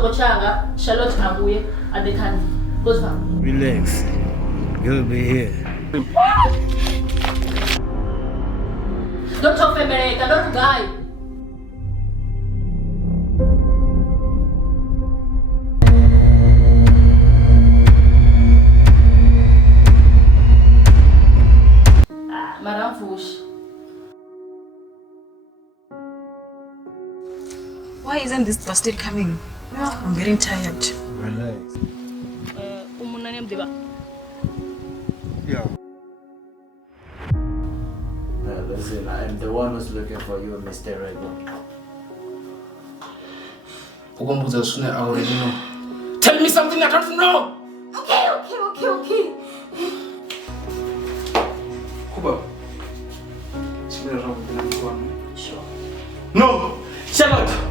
Tokochanga, Charlotte Abuye at the candy. Goes back. Relax. You'll be here. Don't talk America, don't guy. Madam Fush. Why isn't this bastard coming? I'm getting tired. Relax. Yeah. Listen, I'm the one who's looking for you, Mr. Rego. I already know. Tell me something I don't know! Okay. Kuba. Sure. No! Charlotte!